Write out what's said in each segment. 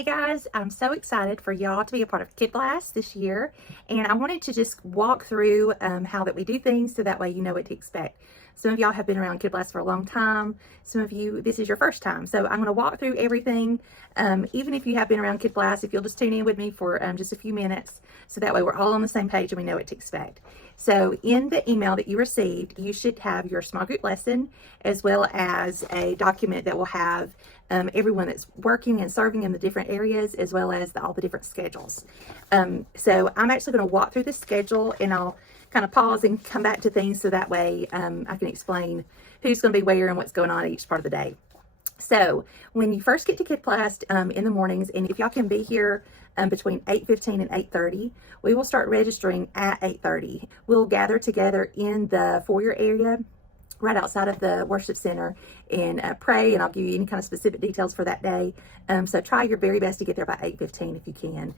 Hey guys, I'm so excited for y'all to be a part of Kid Blast this year, and I wanted to just walk through how that we do things so that way you know what to expect. Some of y'all have been around Kid Blast for a long time. Some of you, this is your first time. So I'm going to walk through everything, even if you have been around Kid Blast, if you'll just tune in with me for just a few minutes, so that way we're all on the same page and we know what to expect. So in the email that you received, you should have your small group lesson as well as a document that will have everyone that's working and serving in the different areas, as well as all the different schedules. So I'm actually going to walk through the schedule, and I'll kind of pause and come back to things so that way I can explain who's going to be where and what's going on each part of the day. So when you first get to Kid Blast in the mornings, and if y'all can be here between 8:15 and 8:30, we will start registering at 8:30. We'll gather together in the foyer area right outside of the worship center and pray, and I'll give you any kind of specific details for that day. So try your very best to get there by 8:15 if you can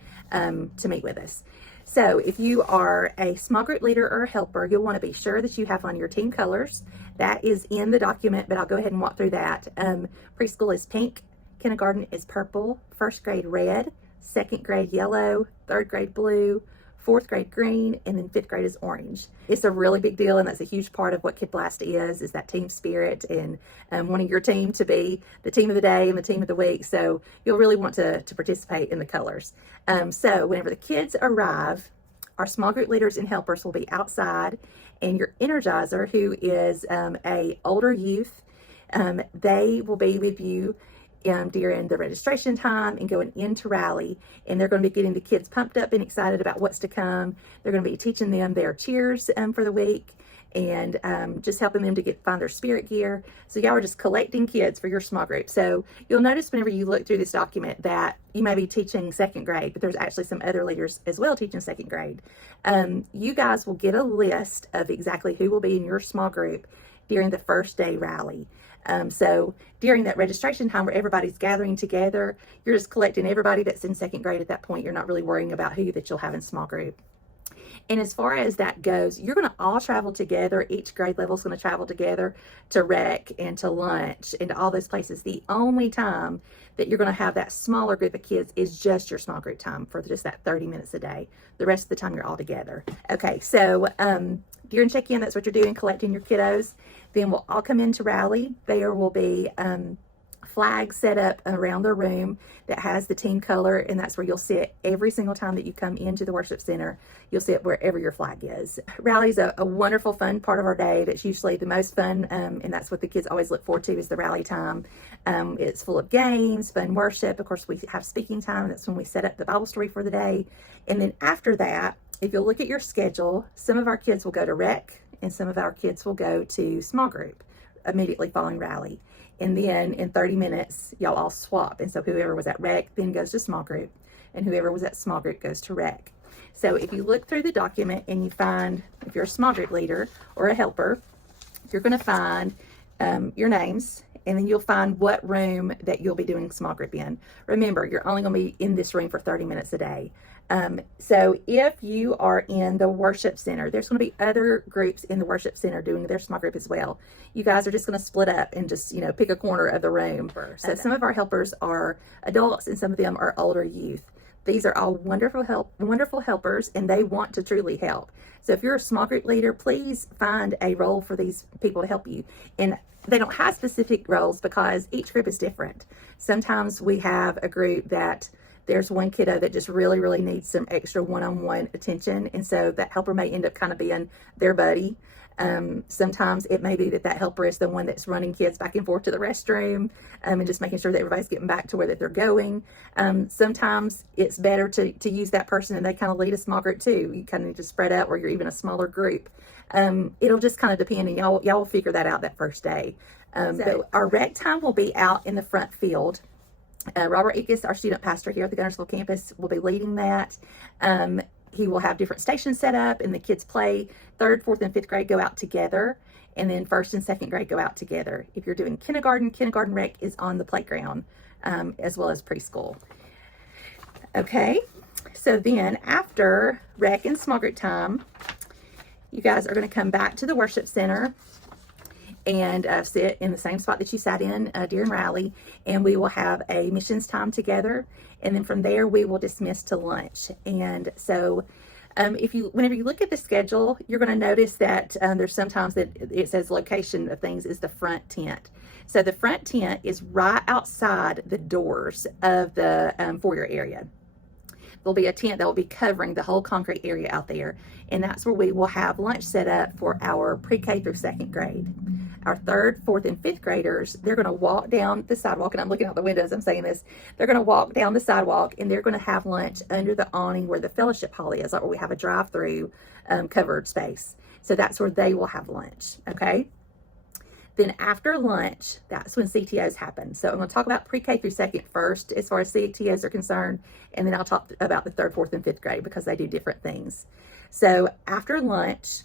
to meet with us. So if you are a small group leader or a helper, you'll want to be sure that you have on your team colors. That is in the document, but I'll go ahead and walk through that. Preschool is pink, kindergarten is purple, first grade red, second grade yellow, third grade blue, fourth grade green, and then fifth grade is orange. It's a really big deal, and that's a huge part of what Kid Blast is that team spirit and wanting your team to be the team of the day and the team of the week. So you'll really want to participate in the colors. So whenever the kids arrive, our small group leaders and helpers will be outside, and your energizer, who is a older youth, they will be with you during the registration time and going into rally, and they're going to be getting the kids pumped up and excited about what's to come. They're going to be teaching them their cheers for the week, and just helping them to find their spirit gear. So y'all are just collecting kids for your small group. So you'll notice whenever you look through this document that you may be teaching second grade, but there's actually some other leaders as well teaching second grade. You guys will get a list of exactly who will be in your small group during the first day rally. So during that registration time where everybody's gathering together, you're just collecting everybody that's in second grade at that point. You're not really worrying about who that you'll have in small group. And as far as that goes, you're going to all travel together. Each grade level is going to travel together to rec and to lunch and to all those places. The only time that you're going to have that smaller group of kids is just your small group time for just that 30 minutes a day. The rest of the time you're all together. Okay, so during check-in, that's what you're doing, collecting your kiddos. Then we'll all come into rally. There will be flags set up around the room that has the team color, and that's where you'll sit every single time that you come into the worship center. You'll sit wherever your flag is. Rally is a wonderful, fun part of our day. That's usually the most fun, and that's what the kids always look forward to, is the rally time. It's full of games, fun worship. Of course, we have speaking time. That's when we set up the Bible story for the day. And then after that, if you'll look at your schedule, some of our kids will go to rec, and some of our kids will go to small group immediately following rally. And then in 30 minutes, y'all all swap. And so whoever was at rec then goes to small group, and whoever was at small group goes to rec. So if you look through the document and you find, if you're a small group leader or a helper, you're going to find your names, and then you'll find what room that you'll be doing small group in. Remember, you're only going to be in this room for 30 minutes a day. So if you are in the worship center, there's going to be other groups in the worship center doing their small group as well. You guys are just going to split up and just, pick a corner of the room. So some of our helpers are adults, and some of them are older youth. These are all wonderful helpers, and they want to truly help. So if you're a small group leader, please find a role for these people to help you. And they don't have specific roles because each group is different. Sometimes we have a group that there's one kiddo that just really, really needs some extra one-on-one attention, and so that helper may end up kind of being their buddy. Sometimes it may be that helper is the one that's running kids back and forth to the restroom and just making sure that everybody's getting back to where that they're going. Sometimes it's better to use that person, and they kind of lead a small group too. You kind of need to spread out where you're even a smaller group. It'll just kind of depend, and y'all will figure that out that first day. So our rec time will be out in the front field. Robert Ickes, our student pastor here at the Gunnersville campus, will be leading that. He will have different stations set up, and the kids play. Third, fourth, and fifth grade go out together, and then first and second grade go out together. If you're doing kindergarten rec is on the playground, as well as preschool. Okay, so then after rec and small group time, you guys are going to come back to the worship center, and sit in the same spot that you sat in during rally, and we will have a missions time together, and then from there we will dismiss to lunch. And so whenever you look at the schedule, you're going to notice that there's sometimes that it says location of things is the front tent. So the front tent is right outside the doors of the foyer area. There'll be a tent that will be covering the whole concrete area out there, and that's where we will have lunch set up for our pre-K through second grade. Our third, fourth, and fifth graders, they're going to walk down the sidewalk, and I'm looking out the windows, I'm saying this. They're going to walk down the sidewalk, and they're going to have lunch under the awning where the fellowship hall is, like where we have a drive-through covered space. So that's where they will have lunch, okay? Then after lunch, that's when CTOs happen. So I'm going to talk about pre-K through second first as far as CTOs are concerned, and then I'll talk about the third, fourth, and fifth grade because they do different things. So after lunch,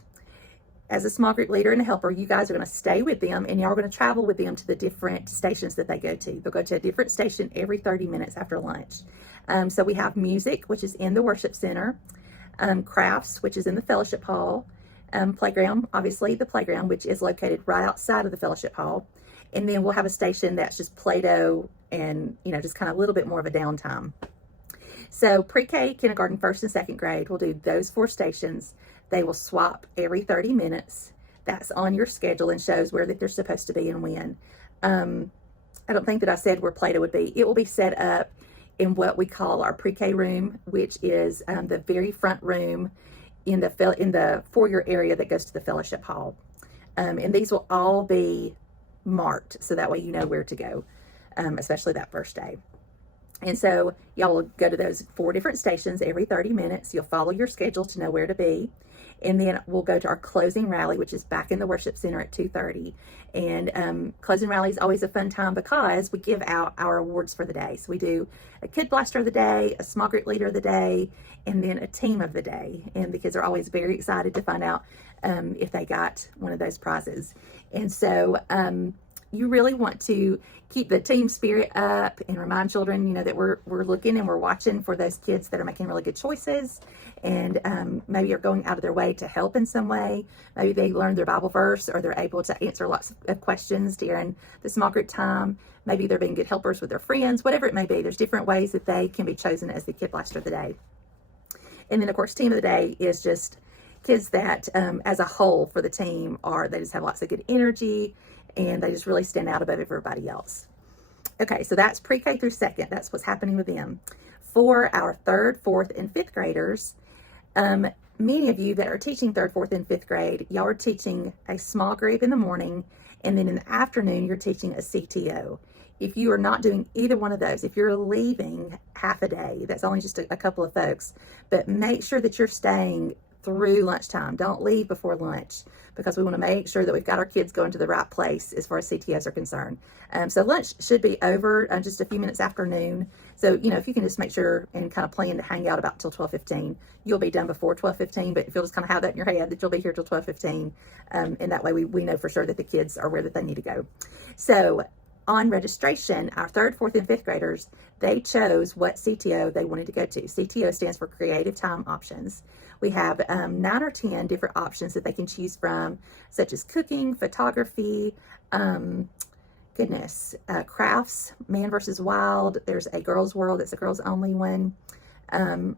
as a small group leader and a helper, you guys are going to stay with them, and y'all are going to travel with them to the different stations that they go to. They'll go to a different station every 30 minutes after lunch. So we have music, which is in the worship center, crafts, which is in the fellowship hall, playground, obviously the playground, which is located right outside of the fellowship hall. And then we'll have a station that's just Play-Doh and, just kind of a little bit more of a downtime. So pre-K, kindergarten, first and second grade, we'll do those 4 stations. They will swap every 30 minutes. That's on your schedule and shows where that they're supposed to be and when. I don't think that I said where Play-Doh would be. It will be set up in what we call our pre-K room, which is the very front room in the foyer area that goes to the fellowship hall. And these will all be marked, so that way you know where to go, especially that first day. And so y'all will go to those 4 different stations every 30 minutes. You'll follow your schedule to know where to be. And then we'll go to our closing rally, which is back in the worship center at 2:30. And closing rally is always a fun time because we give out our awards for the day. So we do a Kid Blaster of the day, a small group leader of the day, and then a team of the day. And the kids are always very excited to find out if they got one of those prizes. And so you really want to keep the team spirit up and remind children, that we're looking and we're watching for those kids that are making really good choices, and maybe are going out of their way to help in some way. Maybe they learned their Bible verse, or they're able to answer lots of questions during the small group time. Maybe they're being good helpers with their friends, whatever it may be. There's different ways that they can be chosen as the Kid Blaster of the day. And then of course, team of the day is just kids that as a whole for the team they just have lots of good energy, and they just really stand out above everybody else. Okay, so that's pre-K through second. That's what's happening with them. For our third, fourth, and fifth graders, many of you that are teaching third, fourth, and fifth grade, y'all are teaching a small group in the morning, and then in the afternoon, you're teaching a CTO. If you are not doing either one of those, if you're leaving half a day, that's only just a couple of folks, but make sure that you're staying through lunchtime. Don't leave before lunch, because we want to make sure that we've got our kids going to the right place as far as CTOs are concerned. So lunch should be over just a few minutes after noon. So, if you can just make sure and kind of plan to hang out about till 12:15, you'll be done before 12:15, but if you'll just kind of have that in your head that you'll be here till 12:15, and that way we know for sure that the kids are where that they need to go. So on registration, our third, fourth, and fifth graders, they chose what CTO they wanted to go to. CTO stands for Creative Time Options. We have 9 or 10 different options that they can choose from, such as cooking, photography, crafts, Man versus Wild. There's a Girls World, it's a girls only one.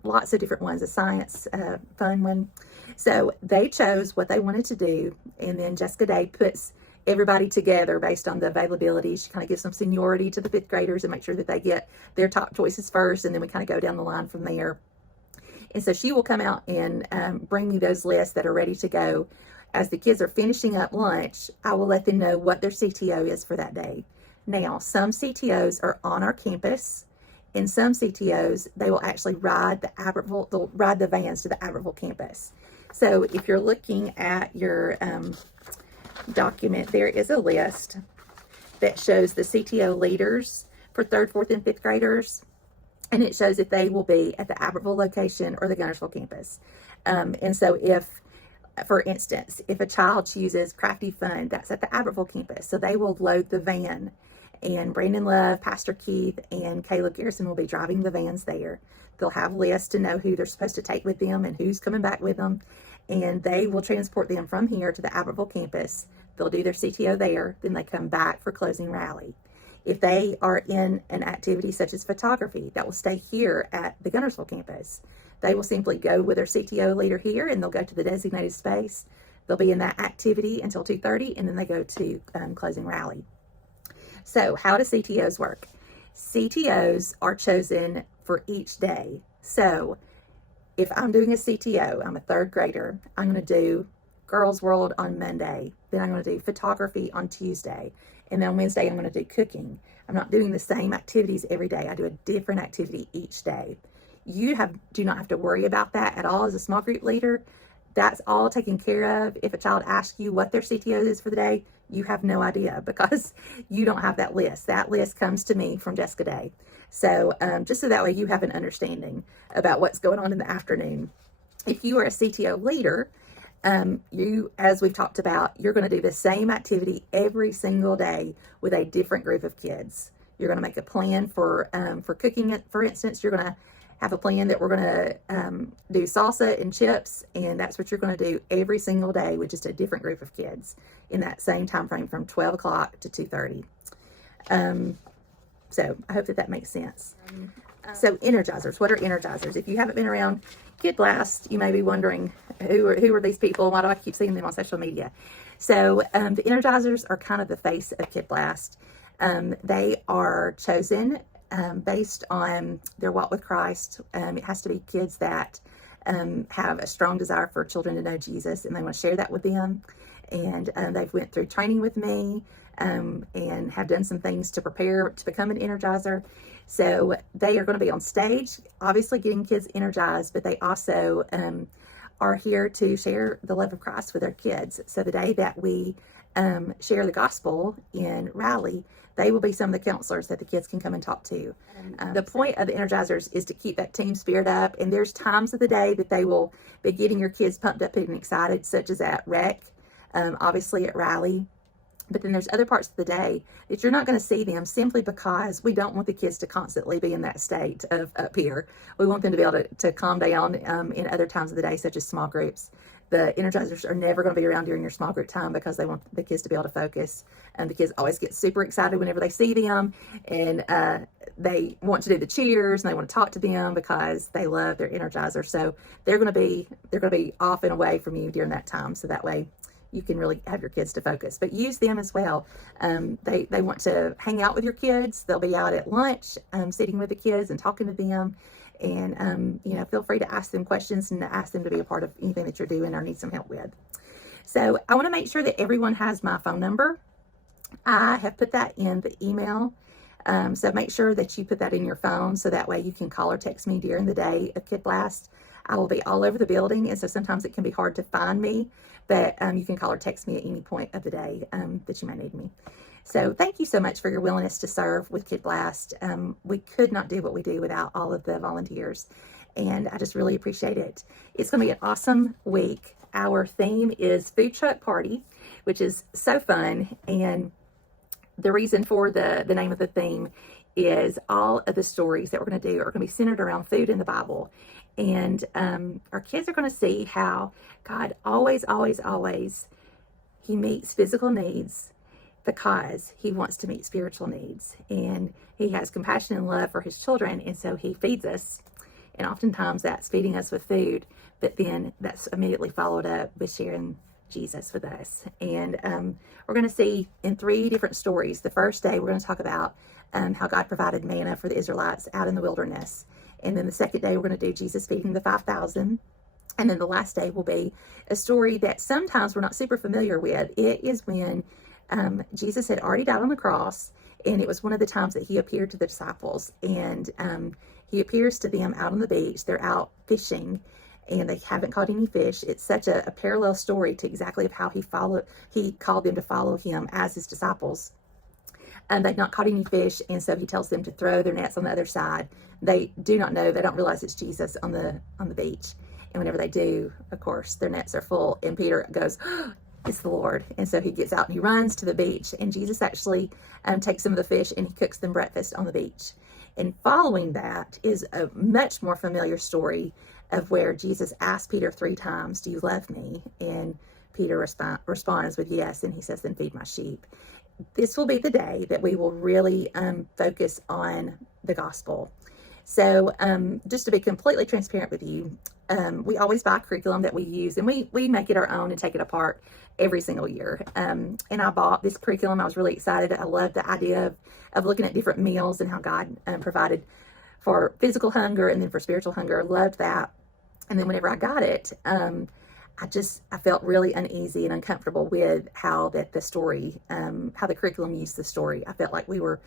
Lots of different ones, a science fun one. So they chose what they wanted to do, and then Jessica Day puts everybody together based on the availability. She kind of gives some seniority to the fifth graders and make sure that they get their top choices first, and then we kind of go down the line from there. And so she will come out and bring me those lists that are ready to go. As the kids are finishing up lunch, I will let them know what their CTO is for that day. Now, some CTOs are on our campus, and some CTOs, they will actually ride they'll ride the vans to the Abertville campus. So if you're looking at your document, there is a list that shows the CTO leaders for third, fourth, and fifth graders. And it shows if they will be at the Abertville location or the Gunnersville campus. And so if, for instance, if a child chooses Crafty Fun, that's at the Abertville campus. So they will load the van, and Brandon Love, Pastor Keith, and Caleb Garrison will be driving the vans there. They'll have lists to know who they're supposed to take with them and who's coming back with them. and they will transport them from here to the Albertville campus. They'll do their CTO there, then they come back for closing rally. If they are in an activity such as photography, that will stay here at the Guntersville campus. They will simply go with their CTO leader here, and they'll go to the designated space. They'll be in that activity until 2:30, and then they go to closing rally. So how do CTOs work? CTOs are chosen for each day. So if I'm doing a CTO, I'm a third grader, I'm going to do Girls World on Monday. Then I'm going to do photography on Tuesday. And then on Wednesday, I'm going to do cooking. I'm not doing the same activities every day. I do a different activity each day. You do not have to worry about that at all as a small group leader. That's all taken care of. If a child asks you what their CTO is for the day, you have no idea because you don't have that list. That list comes to me from Jessica Day. So just so that way you have an understanding about what's going on in the afternoon. If you are a CTO leader, you, as we've talked about, you're going to do the same activity every single day with a different group of kids. You're going to make a plan for cooking. For instance, you're going to have a plan that we're going to do salsa and chips, and that's what you're going to do every single day with just a different group of kids in that same time frame from 12 o'clock to 2:30. So I hope that makes sense. So energizers, what are energizers? If you haven't been around Kid Blast, you may be wondering, who are these people? Why do I keep seeing them on social media? So the energizers are kind of the face of Kid Blast. They are chosen based on their walk with Christ. It has to be kids that have a strong desire for children to know Jesus, and they want to share that with them. And they've went through training with me and have done some things to prepare to become an energizer. So they are going to be on stage, obviously getting kids energized, but they also are here to share the love of Christ with their kids. So the day that we share the gospel in Rally, they will be some of the counselors that the kids can come and talk to. The point of the energizers is to keep that team spirit up, and there's times of the day that they will be getting your kids pumped up and excited, such as at rec, obviously at Rally. But then there's other parts of the day that you're not going to see them simply because we don't want the kids to constantly be in that state of up here. We want them to be able to calm down in other times of the day, such as small groups. The energizers are never going to be around during your small group time because they want the kids to be able to focus. And the kids always get super excited whenever they see them, and they want to do the cheers and they want to talk to them because they love their energizer. So they're going to be off and away from you during that time. So that way you can really have your kids to focus, but use them as well. They want to hang out with your kids. They'll be out at lunch, sitting with the kids and talking to them. And, feel free to ask them questions and to ask them to be a part of anything that you're doing or need some help with. So I want to make sure that everyone has my phone number. I have put that in the email. So make sure that you put that in your phone so that way you can call or text me during the day of Kid Blast. I will be all over the building, and so sometimes it can be hard to find me, but you can call or text me at any point of the day that you might need me. So thank you so much for your willingness to serve with Kid Blast. We could not do what we do without all of the volunteers, and I just really appreciate it. It's going to be an awesome week. Our theme is Food Truck Party, which is so fun, and the reason for the name of the theme is all of the stories that we're going to do are going to be centered around food in the Bible. And our kids are going to see how God always, He meets physical needs because He wants to meet spiritual needs. And He has compassion and love for His children, and so He feeds us. And oftentimes that's feeding us with food, but then that's immediately followed up with sharing Jesus with us. And we're going to see in 3 different stories. The first day we're going to talk about how God provided manna for the Israelites out in the wilderness. And then the second day, we're going to do Jesus feeding the 5,000. And then the last day will be a story that sometimes we're not super familiar with. It is when Jesus had already died on the cross, and it was one of the times that He appeared to the disciples. And He appears to them out on the beach. They're out fishing, and they haven't caught any fish. It's such a parallel story to exactly of how He called them to follow Him as His disciples. And they've not caught any fish, and so He tells them to throw their nets on the other side. They do not know, they don't realize it's Jesus on the beach. And whenever they do, of course, their nets are full, and Peter goes, oh, it's the Lord. And so he gets out and he runs to the beach, and Jesus actually takes some of the fish and He cooks them breakfast on the beach. And following that is a much more familiar story of where Jesus asked Peter 3 times, "Do you love me?" And Peter responds with yes, and he says, "Then feed my sheep." This will be the day that we will really focus on the gospel. So just to be completely transparent with you, we always buy curriculum that we use, and we make it our own and take it apart every single year. And I bought this curriculum. I was really excited. I love the idea of looking at different meals and how God provided for physical hunger and then for spiritual hunger. Loved that. And then whenever I got it, I felt really uneasy and uncomfortable with how the story, how the curriculum used the story. I felt like we were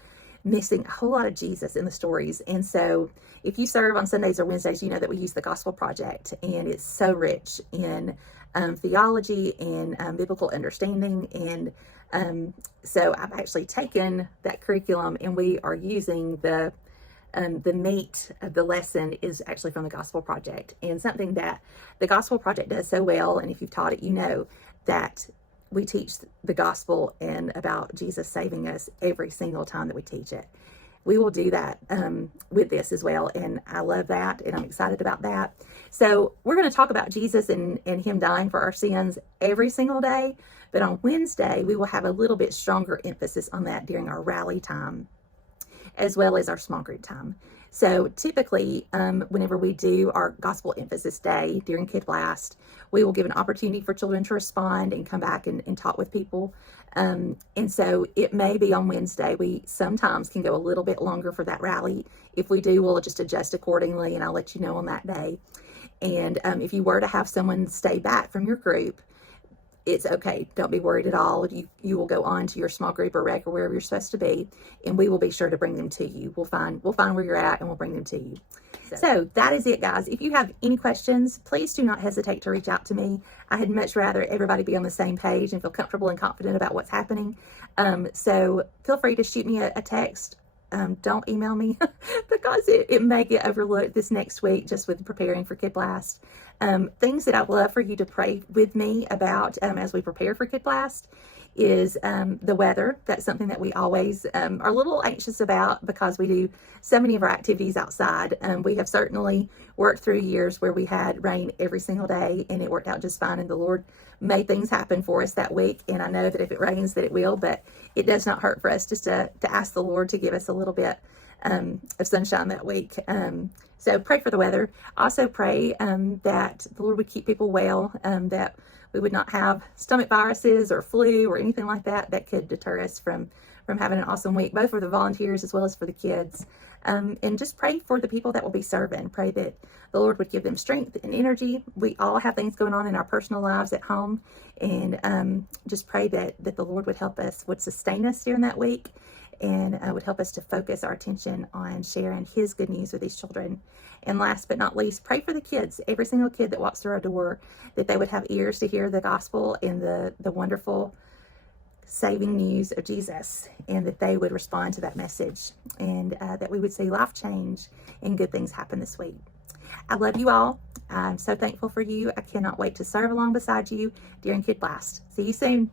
missing a whole lot of Jesus in the stories. And so if you serve on Sundays or Wednesdays, you know that we use the Gospel Project, and it's so rich in theology and biblical understanding. And so I've actually taken that curriculum, and we are using the meat of the lesson is actually from the Gospel Project, and something that the Gospel Project does so well, and if you've taught it, you know that we teach the gospel and about Jesus saving us every single time that we teach it. We will do that with this as well, and I love that, and I'm excited about that. So we're going to talk about Jesus and him dying for our sins every single day, but on Wednesday we will have a little bit stronger emphasis on that during our rally time, as well as our small group time. So typically, whenever we do our gospel emphasis day during Kid Blast, we will give an opportunity for children to respond and come back and talk with people. And so it may be on Wednesday. We sometimes can go a little bit longer for that rally. If we do, we'll just adjust accordingly, and I'll let you know on that day. And if you were to have someone stay back from your group, it's okay. Don't be worried at all. You will go on to your small group or rec or wherever you're supposed to be, and we will be sure to bring them to you. We'll find where you're at, and we'll bring them to you. So that is it, guys. If you have any questions, please do not hesitate to reach out to me. I had much rather everybody be on the same page and feel comfortable and confident about what's happening. So feel free to shoot me a text. Don't email me because it may get overlooked this next week just with preparing for Kid Blast. Things that I'd love for you to pray with me about as we prepare for Kid Blast is the weather. That's something that we always are a little anxious about because we do so many of our activities outside. We have certainly worked through years where we had rain every single day, and it worked out just fine, and the Lord made things happen for us that week. And I know that if it rains that it will, but it does not hurt for us just to ask the Lord to give us a little bit of sunshine that week. So pray for the weather. Also pray that the Lord would keep people well, that we would not have stomach viruses or flu or anything like that could deter us from having an awesome week, both for the volunteers as well as for the kids. And just pray for the people that will be serving. Pray that the Lord would give them strength and energy. We all have things going on in our personal lives at home, and just pray that the Lord would help us, would sustain us during that week, and would help us to focus our attention on sharing His good news with these children. And last but not least, pray for the kids, every single kid that walks through our door, that they would have ears to hear the gospel and the wonderful saving news of Jesus, and that they would respond to that message, and that we would see life change and good things happen this week. I love you all. I'm so thankful for you. I cannot wait to serve along beside you during Kid Blast. See you soon.